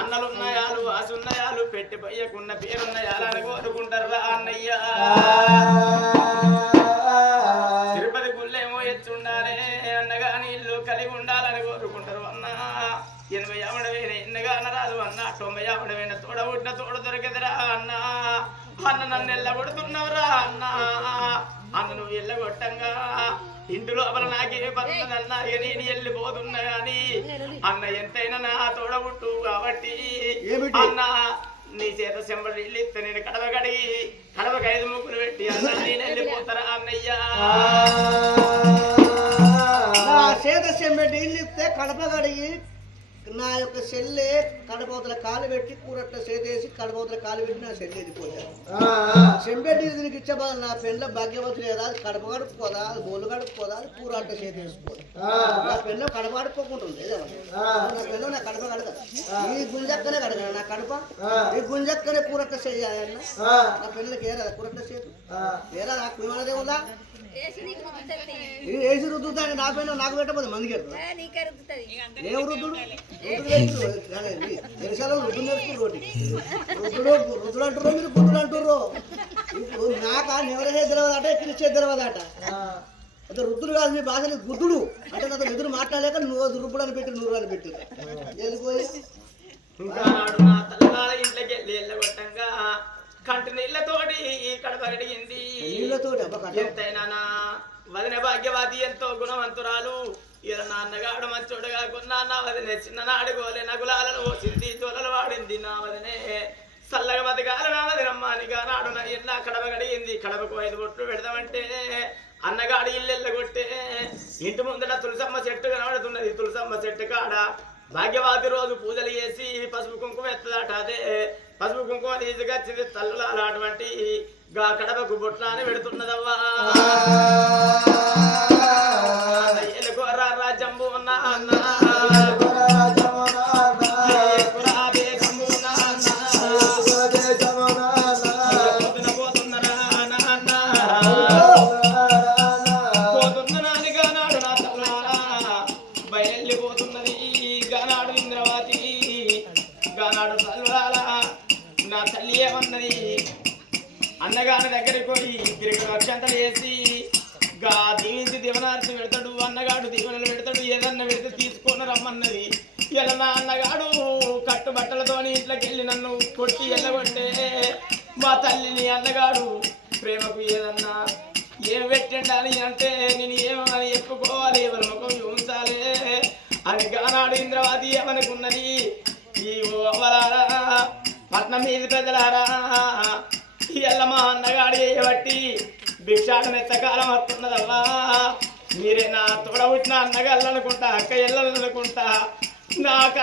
అన్నలున్నాయాలు ఆసున్నాయాలు పెట్టి పోయకున్న పేరున్నాయాలని కోరుకుంటారా అన్నయ్య తిరుపతి గుళ్ళేమో ఎత్తుండాలే అన్నగాని ఇల్లు కలిగి ఉండాలని కోరుకుంటారు అన్న 80 ఆవిడమైన ఎన్నగా అనరాదు అన్న 90 ఆవిడమైన తోడ పుట్టిన తోడ దొరికెదరా అన్న అన్న నన్ను ఎల్లగొడుతున్నావురా అన్న అన్న నువ్వు ఎల్లగొట్టంగా ఇంటి లోపల నాకే పడుతుందన్నా నేను వెళ్ళిపోతున్నా గాని అన్న ఎంతైనా నా తోడబుట్టు కాబట్టి అన్న నీ చేత చెంబడి ఇల్లు ఇస్తే నేను కడవ కడిగి కడవకి 5 ముగ్గులు పెట్టి అన్న నేను వెళ్ళిపోతారా అన్నయ్య చేత చెంబడి ఇల్లు ఇస్తే కడప కడిగి నా యొక్క సెల్లే కడపవతల కాలు పెట్టి కూరట్ల చేసి కడపవతల కాలు పెట్టి నా సెల్లు వెళ్ళిపోయాను చెంబెడ్డి దీనికి ఇచ్చే బదులు నా పెళ్ళ భాగ్యవతి లేదా అది కడప కడుపుకోదా అది బోలు కడుపుకోదా అది కూరట్ల చేసేసుకోదు నా పెళ్ళ కడప కడుక్కోకుంటుంది నా పెళ్ళ నా కడప కడగ ఈ గుంజక్కనే కడగ నా కడప ఈ గుంజక్కనే కూరట్ల చేయాలన్న నా పెళ్ళకి ఏరా కూరట్ల చేతు ఏరా నాకు విమానదే ఉందా ఏసి రుద్దుతాను నా పైన నాకు పెట్టబోదు మందికి ఏం రుద్దుడు దేశాలలో రుద్దు నేర్చుకుని రోటి రుద్దుడు అంటారు మీరు గుడ్డుడు అంటారు ఇప్పుడు నాక ఎవరైనా తెలియదట ఎక్కిరిచ్చే తెలియదట అదే రుద్దుడు కాదు మీ భాషని గుడ్డుడు అంటే నాతో ఎదురు మాట్లాడలేక నువ్వు దురుపుడు అని పెట్టి నూరు అని పెట్టి వెళ్ళిపోయి ఇంకా నాడు నా తల్లాల ఇంట్లోకి వెళ్ళి వెళ్ళగొట్టంగా కంటి నీళ్లతోటి కడప కడిగింది ఎంతైనా వదిన భాగ్యవాది ఎంతో గుణవంతురాలు ఇలా నాన్నగాడు మంచోడు కాకున్నా నా వదిన చిన్ననాడు గోలే నగులాలను పోసింది జోలలు వాడింది నా వదినే చల్లగా బతకాల నా వదినమ్మానిగా నాడు ఎన్న కడప కడిగింది కడపకు 5 బొట్లు పెడదామంటే అన్నగాడు ఇల్లెళ్ళ కొట్టే ఇంటి ముందర తులసమ్మ చెట్టు కనబడుతున్నది తులసమ్మ చెట్టు కాడ భాగ్యవాది రోజు పూజలు చేసి పసుపు కుంకుమ ఎత్తదట అదే పసుపు కుంకుమ తీసుకొచ్చింది తల్లుల అటువంటి గా కడపకు బొట్లాని పెడుతున్నదవ్వా రాజ్యంబు ఉన్న అన్న నా తల్లి ఏమన్నది అన్నగారి దగ్గరికి పోయి తిరిగి అక్షంతలు వేసి గా దీవించి దీవనార్థి పెడతాడు అన్నగాడు దీవెనలు పెడతాడు ఏదన్నా పెడితే తీసుకొని రమ్మన్నది ఇలా నా అన్నగాడు కట్టుబట్టలతోని ఇంట్లోకి వెళ్ళి నన్ను కొట్టి వెళ్ళగొట్టే మా తల్లిని అన్నగాడు ప్రేమకు ఏదన్నా ఏం పెట్టిండాలి అంటే నేను ఏమని చెప్పుకోవాలి ఎవరి ముఖం చూపించాలి అని గానాడు ఇంద్రవాది ఏమనుకున్నది ఈ ఓవరారా పట్నం మీద పెద్దలారా ఇళ్ళ మా అన్నగాడు చేయబట్టి భిక్షాటన ఎత్తకాలం వస్తున్నదవ్వా మీరే నా తోడ పుట్టిన అన్నగాళ్ళు అనుకుంటా అక్క ఎల్లలు అనుకుంటా నా